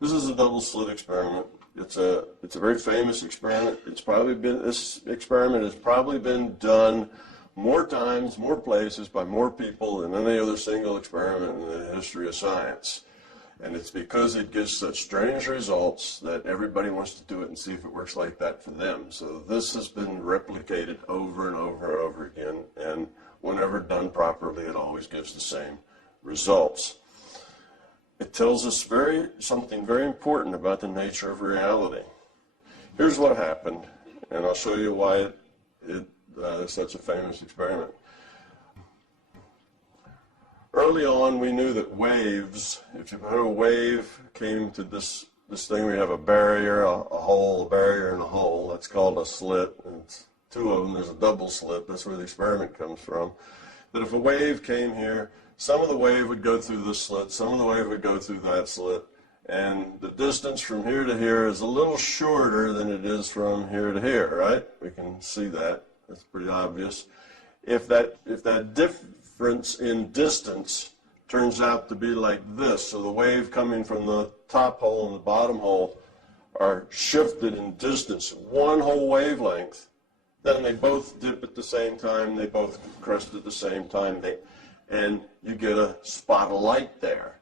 This is a double slit experiment. It's a very famous experiment. This experiment has probably been done more times, more places, by more people than any other single experiment in the history of science. And it's because it gives such strange results that everybody wants to do it and see if it works like that for them. So this has been replicated over and over and over again, and whenever done properly, it always gives the same results. It tells us something very important about the nature of reality. Here's what happened, and I'll show you why it is such a famous experiment. Early on, we knew that waves, if you put a wave came to this thing, we have a barrier, a hole, a barrier, and a hole. That's called a slit, and it's two of them. There's a double slit. That's where the experiment comes from. That if a wave came here, some of the wave would go through this slit, some of the wave would go through that slit, and the distance from here to here is a little shorter than it is from here to here, right? We can see that. That's pretty obvious. If that difference in distance turns out to be like this, so the wave coming from the top hole and the bottom hole are shifted in distance, one whole wavelength, then they both dip at the same time, they both crest at the same time, and you get a spot of light there.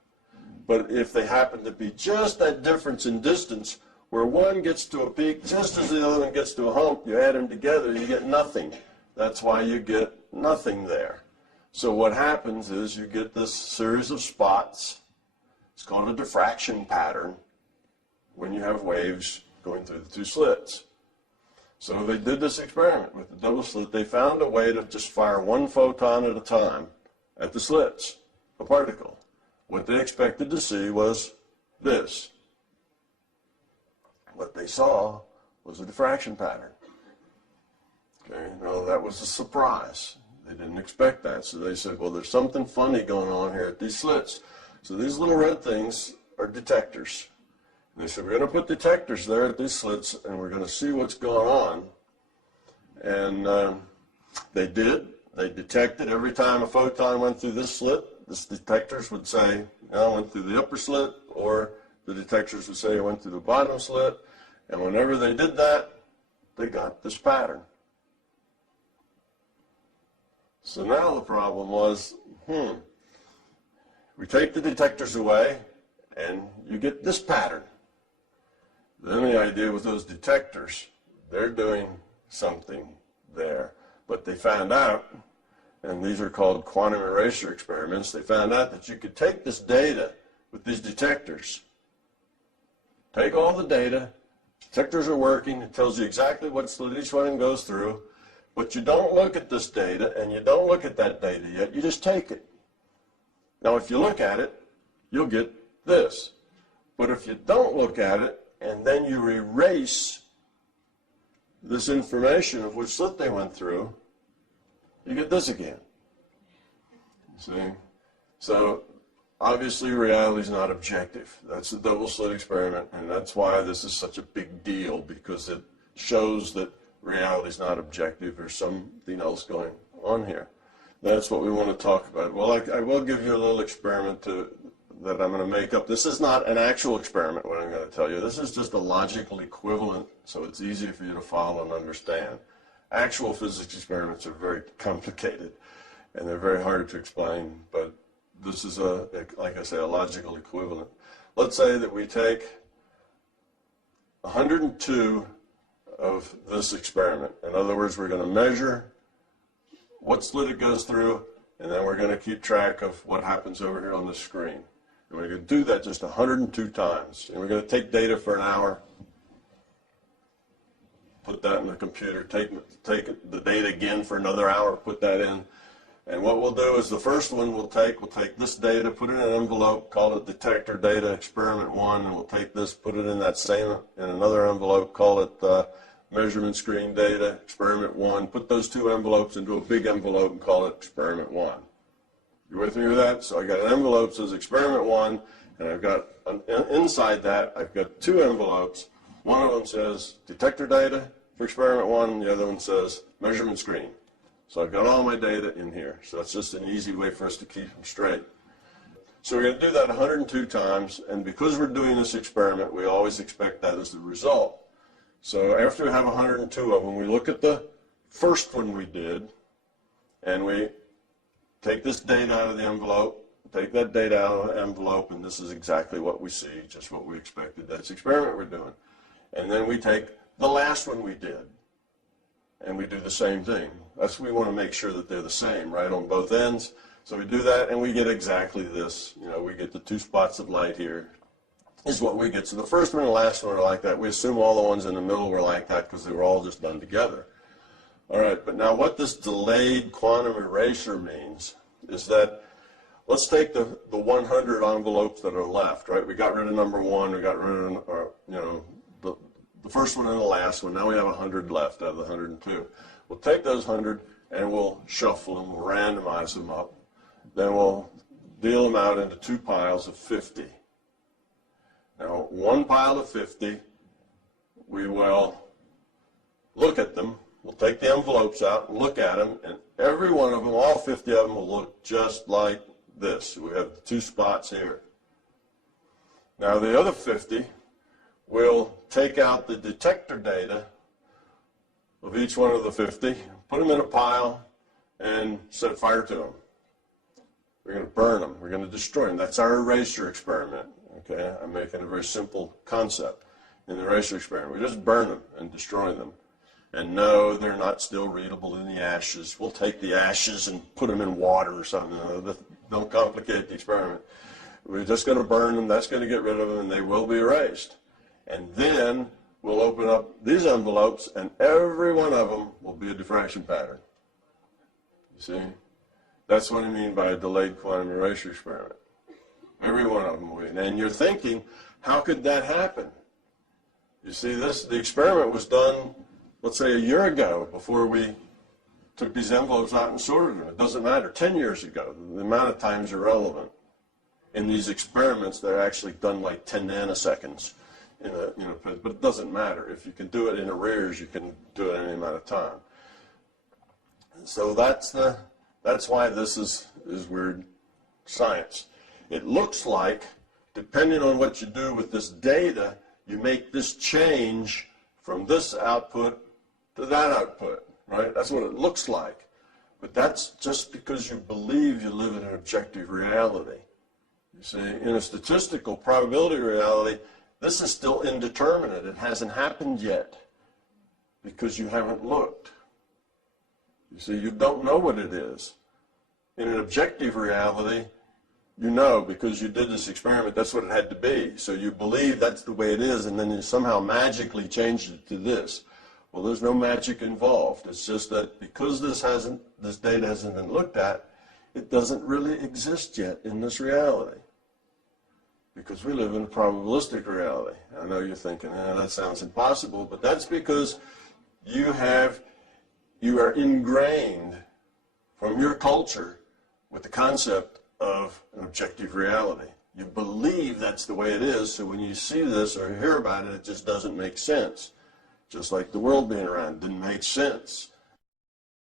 But if they happen to be just that difference in distance, where one gets to a peak just as the other one gets to a hump, you add them together, you get nothing. That's why you get nothing there. So what happens is you get this series of spots. It's called a diffraction pattern when you have waves going through the two slits. So they did this experiment with the double slit. They found a way to just fire one photon at a time at the slits, a particle. What they expected to see was this. What they saw was a diffraction pattern. Okay, now that was a surprise. They didn't expect that, so they said, well, there's something funny going on here at these slits. So these little red things are detectors. And they said, we're going to put detectors there at these slits, and we're going to see what's going on. And they did. They detected every time a photon went through this slit, the detectors would say, it went through the upper slit, or the detectors would say it went through the bottom slit. And whenever they did that, they got this pattern. So now the problem was, we take the detectors away, and you get this pattern. Then the idea with those detectors, they're doing something there. But they found out, and these are called quantum erasure experiments, they found out that you could take this data with these detectors, take all the data, detectors are working, it tells you exactly what slit each one goes through, but you don't look at this data, and you don't look at that data yet, you just take it. Now if you look at it, you'll get this. But if you don't look at it, and then you erase this information of which slit they went through, you get this again. See? So obviously reality is not objective. That's the double slit experiment, and that's why this is such a big deal, because it shows that reality is not objective. There's something else going on here. That's what we want to talk about. Well, I will give you a little experiment that I'm going to make up. This is not an actual experiment, what I'm going to tell you. This is just a logical equivalent, so it's easy for you to follow and understand. Actual physics experiments are very complicated, and they're very hard to explain, but this is, like I say, a logical equivalent. Let's say that we take 102 of this experiment. In other words, we're going to measure what slit it goes through, and then we're going to keep track of what happens over here on the screen. And we're going to do that just 102 times. And we're going to take data for an hour, put that in the computer, take the data again for another hour, put that in. And what we'll do is the first one we'll take this data, put it in an envelope, call it detector data experiment 1, and we'll take this, put it in that same, in another envelope, call it measurement screen data experiment 1, put those two envelopes into a big envelope and call it experiment 1. You with me with that? So I got an envelope that says experiment 1, and I've got, inside that, I've got two envelopes. One of them says detector data for experiment 1, and the other one says measurement screen. So I've got all my data in here. So that's just an easy way for us to keep them straight. So we're going to do that 102 times, and because we're doing this experiment, we always expect that as the result. So after we have 102 of them, we look at the first one we did, and we take this data out of the envelope, take that data out of the envelope, and this is exactly what we see, just what we expected. That's the experiment we're doing. And then we take the last one we did, and we do the same thing. That's we want to make sure that they're the same, right, on both ends. So we do that, and we get exactly this. You know, we get the 2 spots of light here is what we get. So the first one and the last one are like that. We assume all the ones in the middle were like that because they were all just done together. All right, but now what this delayed quantum erasure means is that let's take the 100 envelopes that are left, right? We got rid of number 1, we got rid of, the first one and the last one. Now we have 100 left out of the 102. We'll take those 100 and we'll shuffle them, we'll randomize them up. Then we'll deal them out into 2 piles of 50. Now, one pile of 50, we will look at them. We'll take the envelopes out and look at them, and every one of them, all 50 of them, will look just like this. We have the 2 spots here. Now, the other 50, we'll take out the detector data of each one of the 50, put them in a pile, and set fire to them. We're going to burn them. We're going to destroy them. That's our erasure experiment. Okay, I'm making a very simple concept in the erasure experiment. We just burn them and destroy them. And no, they're not still readable in the ashes. We'll take the ashes and put them in water or something. Don't complicate the experiment. We're just going to burn them. That's going to get rid of them, and they will be erased. And then we'll open up these envelopes, and every one of them will be a diffraction pattern. You see? That's what I mean by a delayed quantum erasure experiment. Every one of them will be. And you're thinking, how could that happen? You see, the experiment was done, let's say, a year ago, before we took these envelopes out and sorted them. It doesn't matter. 10 years ago. The amount of time is irrelevant. In these experiments, they're actually done like 10 nanoseconds. But it doesn't matter. If you can do it in arrears, you can do it any amount of time. So that's why this is weird science. It looks like, depending on what you do with this data, you make this change from this output to that output, right? That's what it looks like. But that's just because you believe you live in an objective reality. You see, in a statistical probability reality, this is still indeterminate. It hasn't happened yet because you haven't looked. You see, you don't know what it is. In an objective reality, you know because you did this experiment, that's what it had to be. So you believe that's the way it is, and then you somehow magically changed it to this. Well, there's no magic involved. It's just that because this data hasn't been looked at, it doesn't really exist yet in this reality. Because we live in a probabilistic reality. I know you're thinking, that sounds impossible, but that's because you are ingrained from your culture with the concept of an objective reality. You believe that's the way it is, so when you see this or hear about it, it just doesn't make sense. Just like the world being around didn't make sense.